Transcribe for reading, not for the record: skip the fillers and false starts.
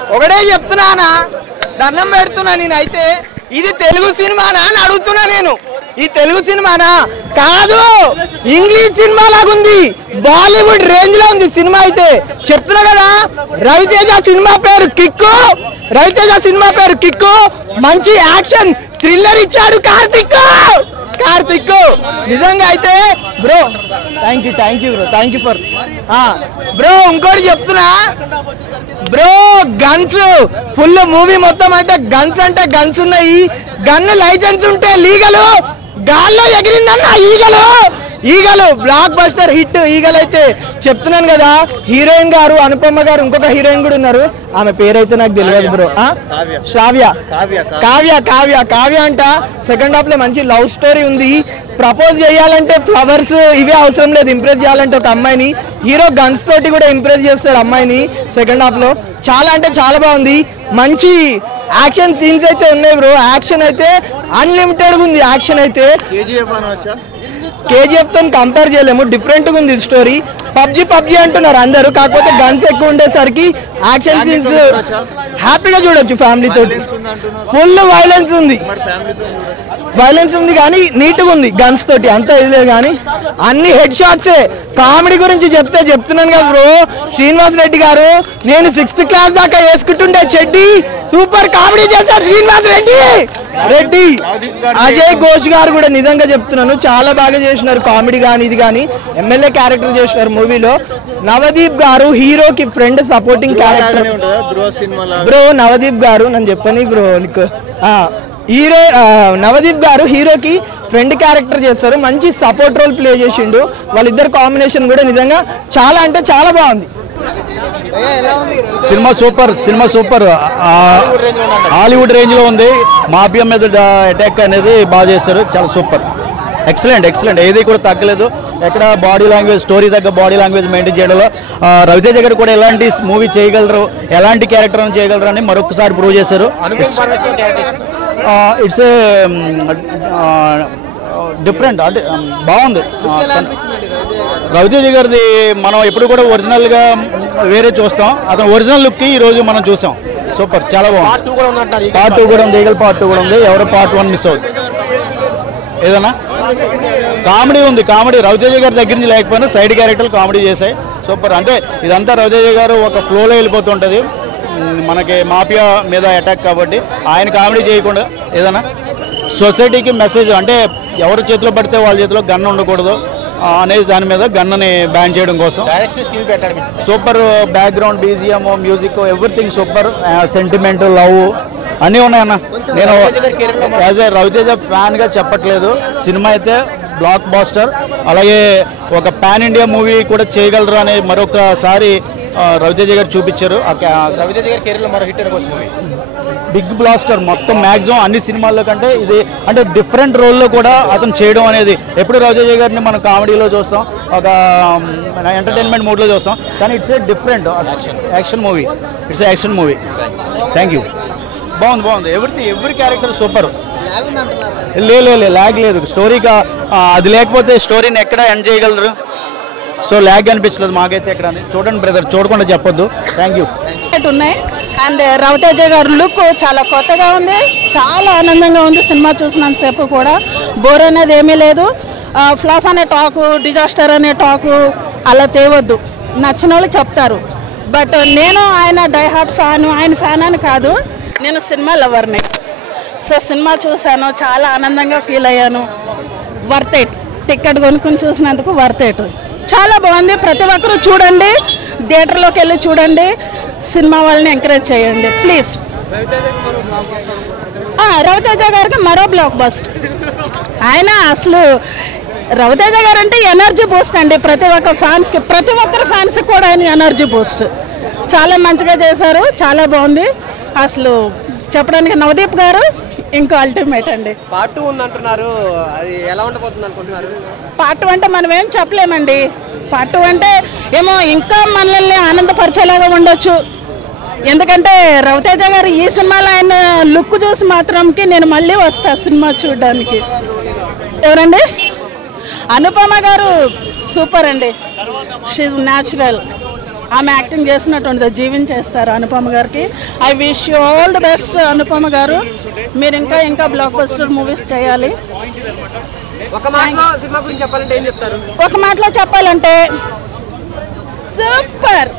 ఒకటే చెప్తున్నానా, దండం పెడుతున్నా నేనైతే. ఇది తెలుగు సినిమానా అని అడుగుతున్నా నేను. ఈ తెలుగు సినిమానా కాదు, ఇంగ్లీష్ సినిమా లాగుంది, బాలీవుడ్ రేంజ్ లో ఉంది సినిమా అయితే. చెప్తున్నా కదా, రవితేజ సినిమా పేరు కిక్కు, రవితేజ సినిమా పేరు కిక్కు. మంచి యాక్షన్ థ్రిల్లర్ ఇచ్చాడు కార్తిక్. నిజంగా అయితే bro, thank you bro, thank you for bro. ఇంకోటి చెప్తున్నా బ్రో, గన్స్ ఫుల్ మూవీ మొత్తం అంటే గన్స్ ఉన్నాయి. గన్ లైసెన్స్ ఉంటే లీగలు, గాల్లో ఎగిరిందన్న ఈగలు బ్లాక్ బస్టర్ హిట్ ఈగలు అయితే. చెప్తున్నాను కదా, హీరోయిన్ గారు అనుపమ గారు, ఇంకొక హీరోయిన్ కూడా ఉన్నారు, ఆమె పేరైతే నాకు తెలియదు బ్రో. కావ్య అంట. సెకండ్ హాఫ్ లో మంచి లవ్ స్టోరీ ఉంది. ప్రపోజ్ చేయాలంటే ఫ్లవర్స్ ఇవే అవసరం లేదు, ఇంప్రెస్ చేయాలంటే ఒక అమ్మాయిని హీరో గన్స్ తోటి కూడా ఇంప్రెస్ చేస్తాడు అమ్మాయిని సెకండ్ హాఫ్ లో. చాలా అంటే చాలా బాగుంది. మంచి యాక్షన్ సీన్స్ అయితే ఉన్నాయి బ్రో. యాక్షన్ అయితే అన్లిమిటెడ్ ఉంది. యాక్షన్ అయితే కేజీఎఫ్ తో కంపేర్ చేయలేము, డిఫరెంట్ గా ఉంది స్టోరీ. పబ్జీ అంటున్నారు అందరూ, కాకపోతే గన్స్ ఎక్కువ ఉండేసరికి యాక్షన్ సీన్స్ హ్యాపీగా చూడొచ్చు ఫ్యామిలీ తోటి. ఫుల్ వైలెన్స్ ఉంది కానీ నీట్గా ఉంది గన్స్ తోటి, అంతా ఇదే కానీ అన్ని హెడ్ షాట్సే. కామెడీ గురించి చెప్తున్నాను కదా బ్రో, శ్రీనివాస్ రెడ్డి గారు నేను 6th క్లాస్ దాకా వేసుకుంటుండే చెడ్డి, సూపర్ కామెడీ చేశారు శ్రీనివాస్ రెడ్డి. అజయ్ ఘోష్ గారు కూడా నిజంగా చెప్తున్నాను చాలా బాగా చేసినారు కామెడీ కానీ ఇది కానీ. ఎమ్మెల్యే క్యారెక్టర్ చేసినారు మూవీలో. నవదీప్ గారు హీరోకి friend supporting character bro. Navdeep గారు నన్ను చెప్పని బ్రో, హీరో నవదీప్ గారు హీరోకి ఫ్రెండ్ క్యారెక్టర్ చేస్తారు, మంచి సపోర్ట్ రోల్ ప్లే చేసిండు. వాళ్ళిద్దరు కాంబినేషన్ కూడా నిజంగా చాలా అంటే చాలా బాగుంది. సినిమా సూపర్ హాలీవుడ్ రేంజ్ లో ఉంది. మాఫియా మీద అటాక్ అనేది బాగా చేస్తారు, చాలా సూపర్, ఎక్సలెంట్. ఏది కూడా తగ్గలేదు ఎక్కడ. బాడీ లాంగ్వేజ్, స్టోరీ తగ్గ బాడీ లాంగ్వేజ్ మెయింటైన్ చేయడంలో రవితేజ గారు కూడా ఎలాంటి మూవీ చేయగలరు, ఎలాంటి క్యారెక్టర్ అని చేయగలరు అని మరొకసారి ప్రూవ్ చేశారు. ఇట్స్ డిఫరెంట్ అంటే బాగుంది. రవితేజ గారిది మనం ఎప్పుడు కూడా ఒరిజినల్గా వేరే చూస్తాం, అతను ఒరిజినల్ లుక్కి ఈరోజు మనం చూసాం. సూపర్, చాలా బాగుంది. పార్ట్ 2 కూడా ఉంది, పార్ట్ 2 కూడా ఉంది. ఎవరో పార్ట్ 1 మిస్ అవుతుంది. ఏదన్నా కామెడీ ఉంది, కామెడీ రవితేజ గారి దగ్గర నుంచి లేకపోయినా సైడ్ క్యారెక్టర్లు కామెడీ చేశాయి. సూపర్. అంటే ఇదంతా రవితేజ గారు ఒక ఫ్లోలో వెళ్ళిపోతుంటుంది. మనకి మాఫియా మీద అటాక్ కాబట్టి ఆయన కామెడీ చేయకుండా ఏదైనా సొసైటీకి మెసేజ్, అంటే ఎవరి చేతిలో పడితే వాళ్ళ చేతిలో గన్ ఉండకూడదు అనేది దాని మీద గన్నని బ్యాన్ చేయడం కోసం super. Background BGM, music, everything super. Sentiment, love అన్నీ ఉన్నాయన్న. నేను యాజ్ ఏ రవితేజ ఫ్యాన్గా చెప్పట్లేదు, సినిమా అయితే బ్లాక్ బాస్టర్. అలాగే ఒక పాన్ ఇండియా మూవీ కూడా చేయగలరు అని మరొకసారి రవితేజ గారు చూపించారు. రవితేజ గారి కెరీర్లో మరో హిట్ అనుకోవచ్చు మూవీ. బిగ్ బ్లాస్టర్ మొత్తం మ్యాక్సిమం అన్ని సినిమాల్లో కంటే ఇది అంటే డిఫరెంట్ రోల్లో కూడా అతను చేయడం అనేది. ఎప్పుడు రవితేజ గారిని మనం కామెడీలో చూస్తాం, ఒక ఎంటర్టైన్మెంట్ మూడ్లో చూస్తాం, కానీ it's a different action movie. It's action movie. Thank you. బాగుంది. Every character super. ల్యాగ్ లేదు స్టోరీగా. అది లేకపోతే స్టోరీని ఎక్కడ ఎండ్ చేయగలరు. సో ల్యాగ్ అనిపించలేదు మాకైతే ఎక్కడ. చూడండి బ్రదర్, చూడకుండా చెప్పొద్దు. Thank you. ఉన్నాయి అండ్ రవితేజ గారి లుక్ చాలా కొత్తగా ఉంది, చాలా ఆనందంగా ఉంది. సినిమా చూసినంతసేపు కూడా బోర్ అనేది ఏమీ లేదు. ఫ్లాప్ అనే టాకు, డిజాస్టర్ అనే టాకు అలా తేవద్దు. నచ్చిన వాళ్ళు చెప్తారు, బట్ నేను ఆయన డైహార్ట్ ఫ్యాన్, ఆయన ఫ్యాన్ అని కాదు, నేను సినిమా లవర్ని. సో సినిమా చూశాను, చాలా ఆనందంగా ఫీల్ అయ్యాను. Worth it. టికెట్ కొనుక్కుని చూసినందుకు వర్త్ ఇట్. చాలా బాగుంది. ప్రతి ఒక్కరూ చూడండి, థియేటర్లోకి వెళ్ళి చూడండి, సినిమా వాళ్ళని ఎంకరేజ్ చేయండి ప్లీజ్. రవితేజ గారికి మరో బ్లాక్ బస్ట్. ఆయన అసలు రవితేజ గారు అంటే ఎనర్జీ బూస్ట్ అండి ప్రతి ఒక్క ఫ్యాన్స్కి, ప్రతి ఒక్కరి ఫ్యాన్స్కి కూడా ఆయన ఎనర్జీ బూస్ట్. చాలా మంచిగా చేశారు, చాలా బాగుంది. అసలు చెప్పడానికి నవదీప్ గారు ఇంకో అల్టిమేట్ అండి. పార్ట్ 2 ఉందంటున్నారు, అది ఎలా ఉండబోతుంది అనుకుంటున్నారు? పార్ట్ 2 అంటే మనం ఏం చెప్పలేమండి. పార్ట్ 2 అంటే ఏమో ఇంకా మనల్ని ఆనందపరిచేలాగా ఉండొచ్చు. ఎందుకంటే రవితేజ గారు ఈ సినిమాలో ఆయన లుక్ చూసి మాత్రంకి నేను మళ్ళీ వస్తా సినిమా చూడడానికి. ఎవరండి? అనుపమ గారు సూపర్ అండి. She natural. ఆమె యాక్టింగ్ చేసినటువంటిది జీవించేస్తారు అనుపమ గారికి. I wish you all the best Anupama గారు. మీరు ఇంకా ఇంకా బ్లాక్ బస్టర్ మూవీస్ చేయాలి. ఒక మాటలో సినిమా గురించి చెప్పాలంటే ఏం చెప్తారు? ఒక మాటలో చెప్పాలంటే సూపర్.